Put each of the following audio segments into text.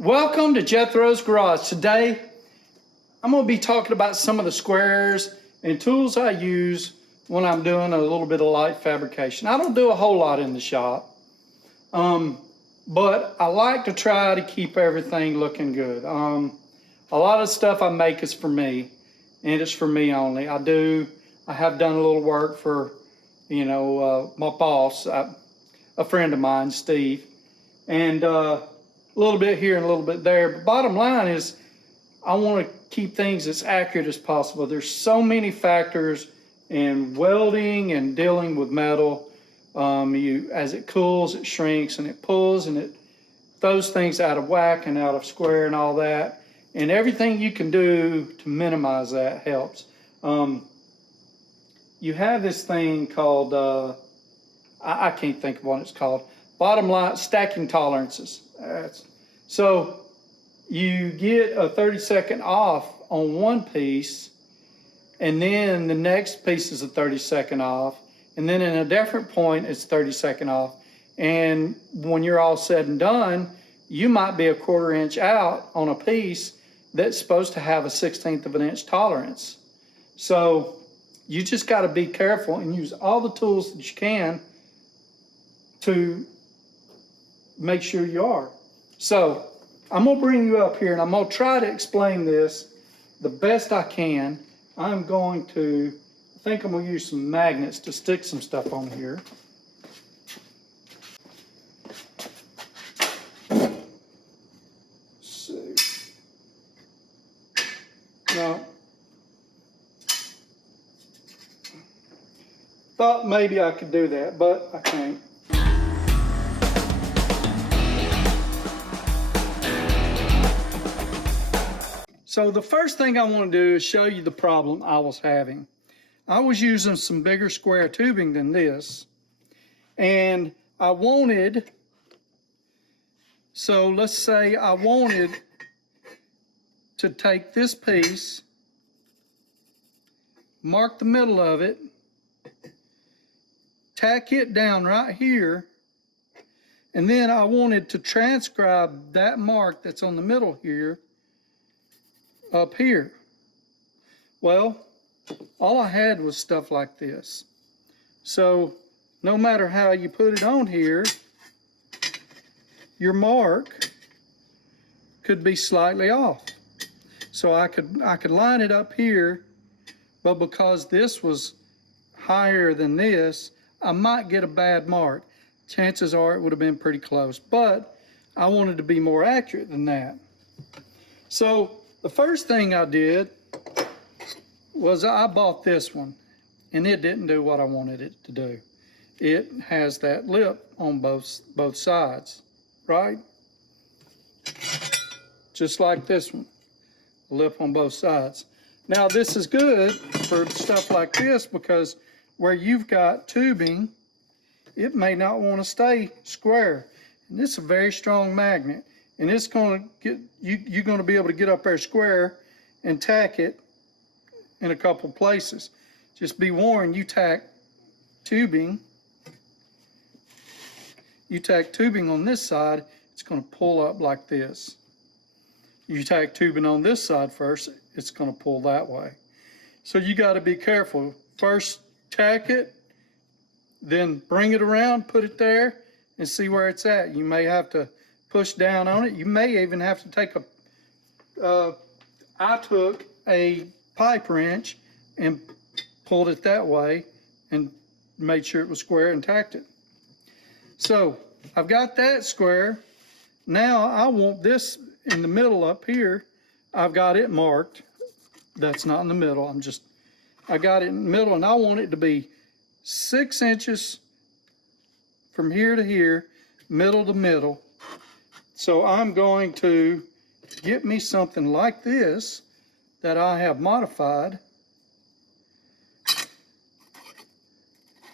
Welcome to Jethro's Garage. Today, I'm going to be talking about some of the squares and tools I use when I'm doing a little bit of light fabrication. I don't do a whole lot in the shop, but I like to try to keep everything looking good. A lot of stuff I make is for me, and it's for me only. I have done a little work for, my boss, a friend of mine, Steve, and a little bit here and a little bit there. But bottom line is, I want to keep things as accurate as possible. There's so many factors in welding and dealing with metal. As it cools, it shrinks and it pulls and it throws things out of whack and out of square and all that. And everything you can do to minimize that helps. You have this thing called, I can't think of what it's called. Bottom line, stacking tolerances. So you get a 30-second off on one piece, and then the next piece is a 30-second off, and then in a different point it's 30-second off. And when you're all said and done, you might be a 1/4 inch out on a piece that's supposed to have a 1/16 of an inch tolerance. So you just got to be careful and use all the tools that you can to make sure you are. So I'm going to bring you up here and I'm going to try to explain this the best I can. I think I'm going to use some magnets to stick some stuff on here. Let's see. Now, thought maybe I could do that, but I can't. So the first thing I want to do is show you the problem I was having. I was using some bigger square tubing than this, and let's say I wanted to take this piece, mark the middle of it, tack it down right here, and then I wanted to transcribe that mark that's on the middle here up here. Well, all I had was stuff like this. So no matter how you put it on here, your mark could be slightly off. So I could line it up here, but because this was higher than this, I might get a bad mark. Chances are it would have been pretty close, but I wanted to be more accurate than that. So the first thing I did was I bought this one, and it didn't do what I wanted it to do. It has that lip on both sides, right? Just like this one, lip on both sides. Now this is good for stuff like this because where you've got tubing, it may not want to stay square. And this is a very strong magnet. And it's going to get you're going to be able to get up there square and tack it in a couple places. Just be warned, you tack tubing on this side, it's going to pull up like this. You tack tubing on this side first, it's going to pull that way. So you got to be careful. First tack it, then bring it around, put it there, and see where it's at. You may have to push down on it. You may even have to take I took a pipe wrench and pulled it that way and made sure it was square and tacked it. So I've got that square. Now I want this in the middle up here. I've got it marked. That's not in the middle. I got it in the middle, and I want it to be 6 inches from here to here, middle to middle. So I'm going to get me something like this that I have modified.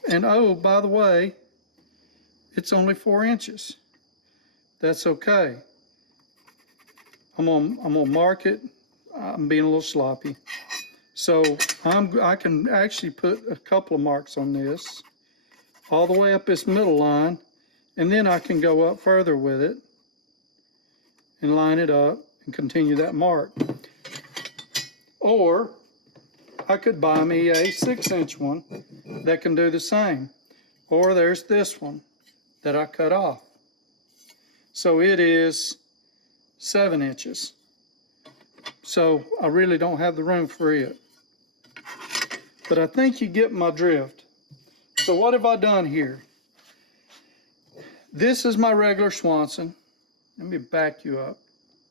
And oh, by the way, it's only 4 inches. That's okay. I'm gonna mark it. I'm being a little sloppy. So I can actually put a couple of marks on this all the way up this middle line, and then I can go up further with it and line it up and continue that mark. Or I could buy me a 6-inch one that can do the same. Or there's this one that I cut off. So it is 7 inches. So I really don't have the room for it. But I think you get my drift. So what have I done here? This is my regular Swanson. Let me back you up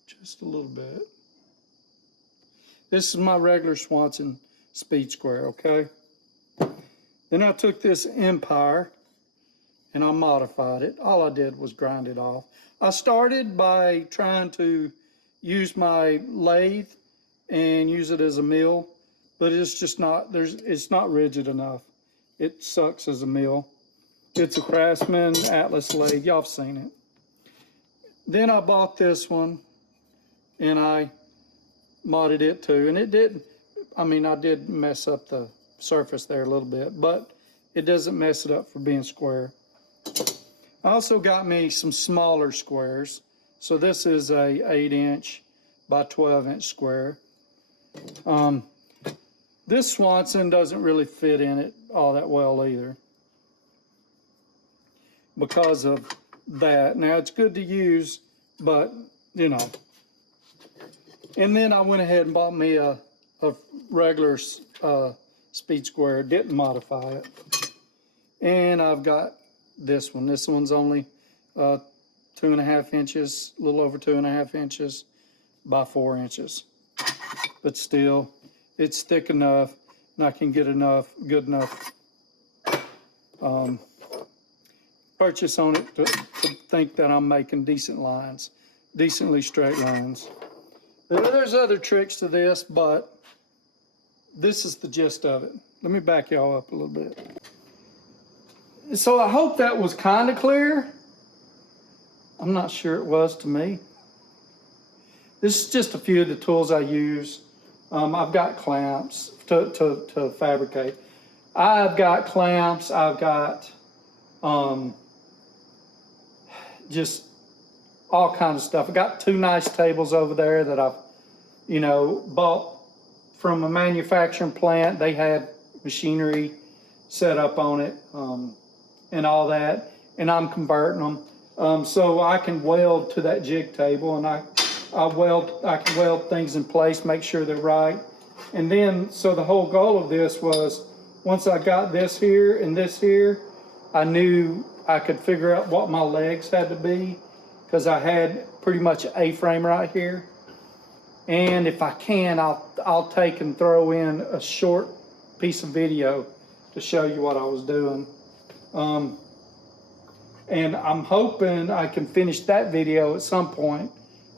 just a little bit. This is my regular Swanson speed square, okay? Then I took this Empire and I modified it. All I did was grind it off. I started by trying to use my lathe and use it as a mill, but it's just not, it's not rigid enough. It sucks as a mill. It's a Craftsman Atlas lathe, y'all have seen it. Then I bought this one and I modded it too, and it didn't, I mean, I did mess up the surface there a little bit, but it doesn't mess it up for being square. I also got me some smaller squares. So this is a 8-inch by 12-inch square. This Swanson doesn't really fit in it all that well either because of that. Now it's good to use, but you know. And then I went ahead and bought me a regular speed square, didn't modify it. And I've got this one. This one's only 2.5 inches, a little over 2.5 inches by 4 inches. But still, it's thick enough, and I can get good enough purchase on it to think that I'm making decent lines, decently straight lines. There's other tricks to this, but this is the gist of it. Let me back y'all up a little bit. So I hope that was kind of clear. I'm not sure it was to me. This is just a few of the tools I use. I've got clamps to fabricate. I've got clamps. I've got just all kinds of stuff. I got 2 nice tables over there that I've, bought from a manufacturing plant. They had machinery set up on it and all that, and I'm converting them so I can weld to that jig table, and I can weld things in place, make sure they're right. And then, so the whole goal of this was, once I got this here and this here, I knew I could figure out what my legs had to be, because I had pretty much an A-frame right here. And if I can, I'll take and throw in a short piece of video to show you what I was doing. And I'm hoping I can finish that video at some point.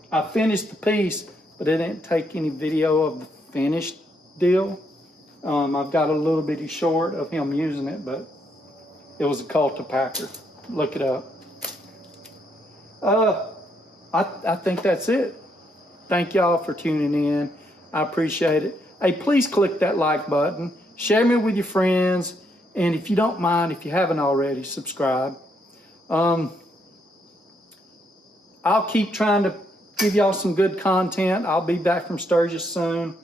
I finished the piece, but I didn't take any video of the finished deal. I've got a little bitty short of him using it, but it was a cultipacker. Look it up. I think that's it. Thank y'all for tuning in. I appreciate it. Hey, please click that like button. Share me with your friends. And if you don't mind, if you haven't already, subscribe. I'll keep trying to give y'all some good content. I'll be back from Sturgis soon.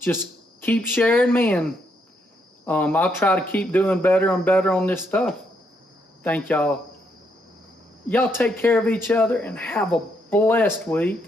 Just keep sharing me, and I'll try to keep doing better and better on this stuff. Thank y'all. Y'all take care of each other and have a blessed week.